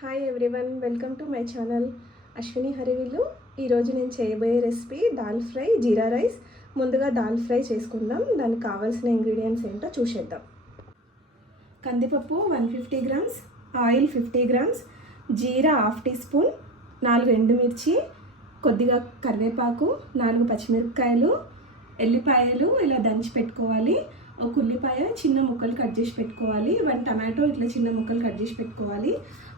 Hi everyone, welcome to my channel Ashwini హరివిల్లు. ఈరోజు నేను చేయబోయే రెసిపీ దాల్ ఫ్రై, జీరా రైస్. ముందుగా దాల్ ఫ్రై చేసుకుందాం. దానికి కావాల్సిన ఇంగ్రీడియంట్స్ ఏంటో చూసేద్దాం. కందిపప్పు 150 గ్రామ్స్, ఆయిల్ 50 గ్రామ్స్, జీరా హాఫ్ టీ స్పూన్, 4 ఎండుమిర్చి, కొద్దిగా కరివేపాకు, 4 పచ్చిమిరపకాయలు, ఎల్లిపాయలు ఇలా దంచి పెట్టుకోవాలి. ఒక ఉల్లిపాయ చిన్న ముక్కలు కట్ చేసి పెట్టుకోవాలి. 1 టమాటో ఇట్లా చిన్న ముక్కలు కట్ చేసి పెట్టుకోవాలి.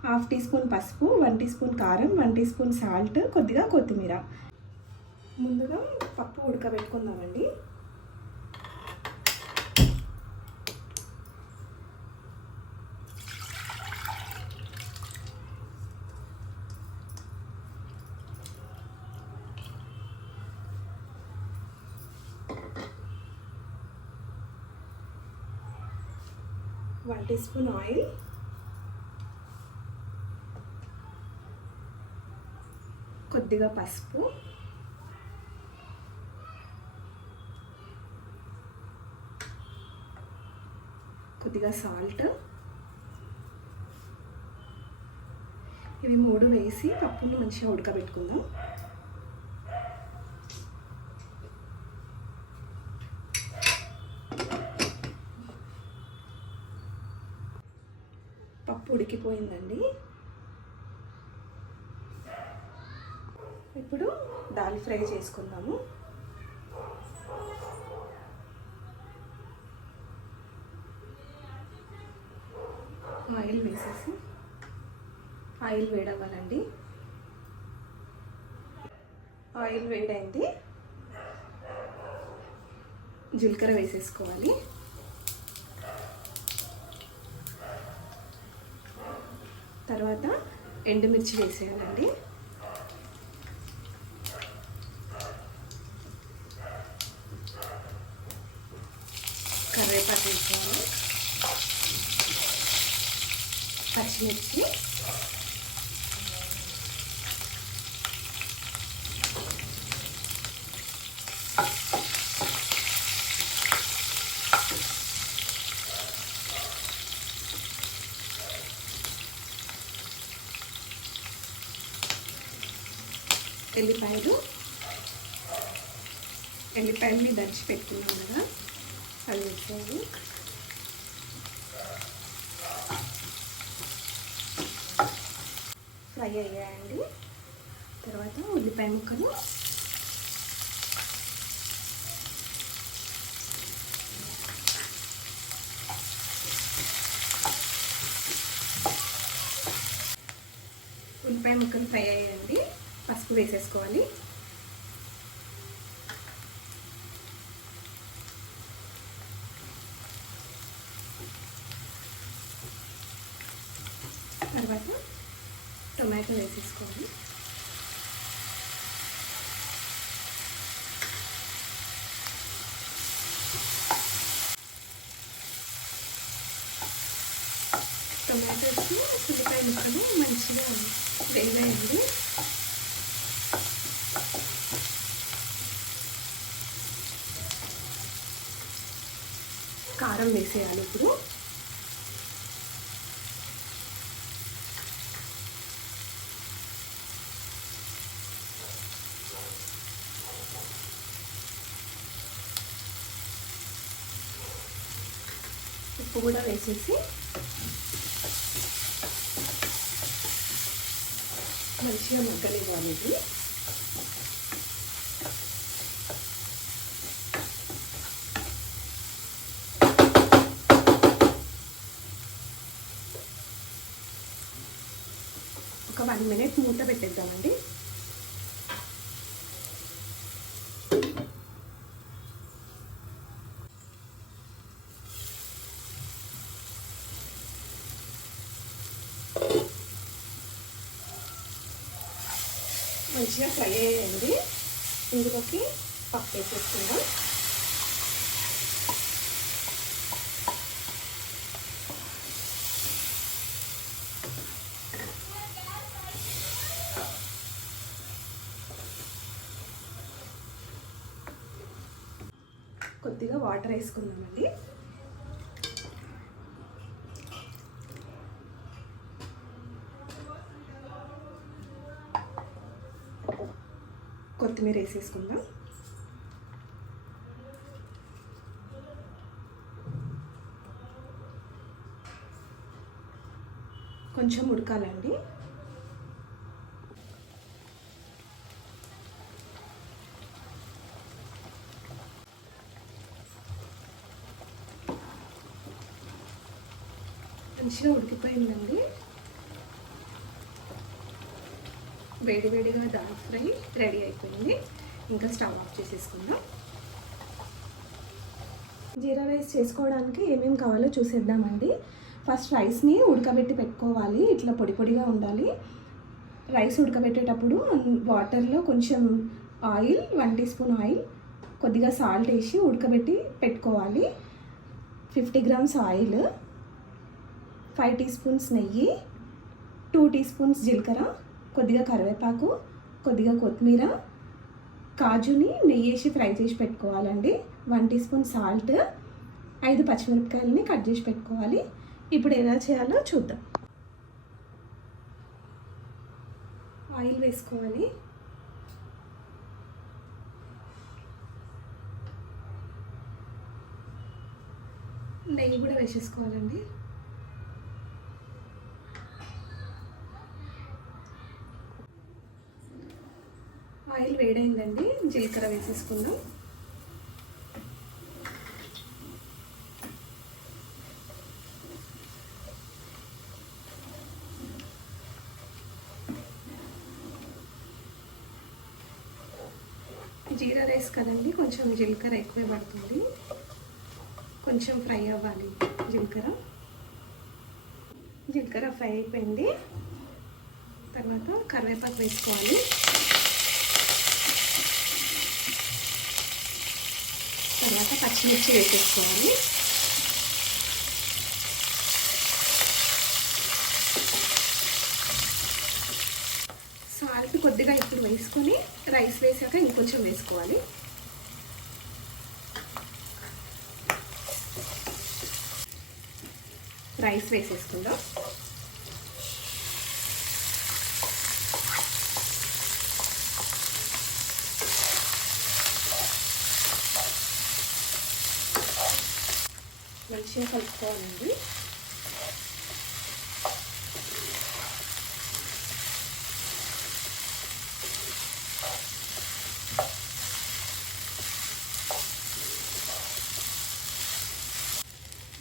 హాఫ్ టీ స్పూన్ పసుపు, 1 టీ స్పూన్ కారం, 1 టీ స్పూన్ సాల్ట్, కొద్దిగా కొత్తిమీర. ముందుగా పప్పు ఉడకబెట్టుకుందామండి. వన్ టీ స్పూన్ ఆయిల్, కొద్దిగా పసుపు, కొద్దిగా సాల్ట్, ఇవి 3 వేసి పప్పును మంచిగా ఉడకబెట్టుకుందాం. పప్పు ఉడికిపోయిందండి. ఇప్పుడు దాల్ ఫ్రై చేసుకుందాము. ఆయిల్ వేసేసి ఆయిల్ వేడవ్వాలండి. ఆయిల్ వేడైంది. జీలకర్ర వేసేసుకోవాలి. తర్వాత ఎండుమిర్చి వేసేయాలండి. కరివేపాకు వేసేయాలి. పచ్చిమిర్చి, ఎల్లిపాయలు దంచి పెట్టుకున్నాం కదా, అది వేసేయాలి. ఫ్రై అయ్యాయండి. తర్వాత ఉల్లిపాయ ముక్కలు, ఫ్రై అయ్యాయండి. పసుపు వేసేసుకోవాలి. తర్వాత టొమాటో వేసేసుకోవాలి. టొమాటోస్, ఉల్లిపాయ ముక్కలు మంచిగా వేగాయండి. కారం వేసేయాలి. ఇప్పుడు ఉప్పు కూడా వేసేసి మంచిగా మగ్గనివ్వాలి. ఇది ఒక 1 మినిట్ మూత పెట్టేద్దామండి. మంచిగా ఫ్రై అయ్యండి. ఇందులోకి పప్పు వేసేసుకుందాం. కొద్దిగా వాటర్ వేసుకుందామండి. కొత్తిమీర వేసేసుకుందాం. కొంచెం ఉడకాలండి. మంచిగా ఉడికిపోయిందండి. వేడివేడిగా దాల్ ఫ్రై రెడీ అయిపోయింది. ఇంకా స్టవ్ ఆఫ్ చేసేసుకుందాం. జీరా రైస్ చేసుకోవడానికి ఏమేమి కావాలో చూసేద్దామండి. ఫస్ట్ రైస్ని ఉడకబెట్టి పెట్టుకోవాలి. ఇట్లా పొడి పొడిగా ఉండాలి. రైస్ ఉడకబెట్టేటప్పుడు వాటర్లో కొంచెం ఆయిల్, 1 టీ స్పూన్ ఆయిల్, కొద్దిగా సాల్ట్ వేసి ఉడకబెట్టి పెట్టుకోవాలి. 50 గ్రామ్స్ ఆయిల్, 5 టీ స్పూన్స్ నెయ్యి, 2 టీ స్పూన్స్ జీలకర్ర, కొద్దిగా కరివేపాకు, కొద్దిగా కొత్తిమీర, కాజుని నెయ్యి వేసి ఫ్రై చేసి పెట్టుకోవాలండి. 1 టీ స్పూన్ సాల్ట్, 5 పచ్చిమిరపకాయలని కట్ చేసి పెట్టుకోవాలి. ఇప్పుడు ఎలా చేయాలో చూద్దాం. ఆయిల్ వేసుకోవాలి. నెయ్యి కూడా వేసేసుకోవాలండి. ఆయిల్ వేడైందండి. జీలకర్ర వేసేసుకుందాం. జీరా రైస్ కదండి, కొంచెం జీలకర్ర ఎక్కువే పడుతుంది. కొంచెం ఫ్రై అవ్వాలి జీలకర్ర ఫ్రై అయిపోయింది. తర్వాత కరివేపాకు వేసుకోవాలి. తర్వాత పచ్చిమిర్చి వేసేసుకోవాలి. సాల్ట్ కొద్దిగా ఇప్పుడు వేసుకొని రైస్ వేసాక ఇంకొంచెం వేసుకోవాలి. రైస్ వేసేసుకుందాం. మంచిగా కలుపుకోవాలండి.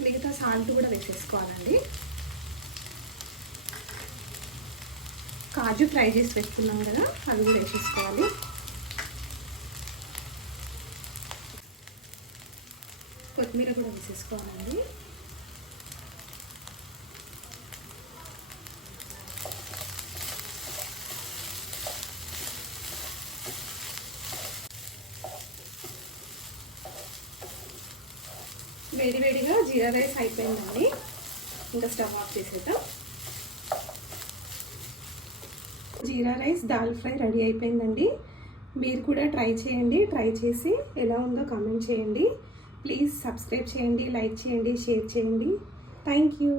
మిగతా సాల్ట్ కూడా వేసేసుకోవాలండి. కాజు ఫ్రై చేసి పెట్టుకున్నాం కదా, అది కూడా వేసేసుకోవాలి. కొత్తిమీర కూడా వేసేసుకోవాలండి. వేడివేడిగా జీరా రైస్ అయిపోయిందండి. ఇంకా స్టవ్ ఆఫ్ చేసేద్దాం. జీరా రైస్ దాల్ ఫ్రై రెడీ అయిపోయిందండి. మీరు కూడా ట్రై చేయండి. ట్రై చేసి ఎలా ఉందో కామెంట్ చేయండి. ప్లీజ్ సబ్స్క్రైబ్ చేయండి, లైక్ చేయండి, షేర్ చేయండి. Thank you.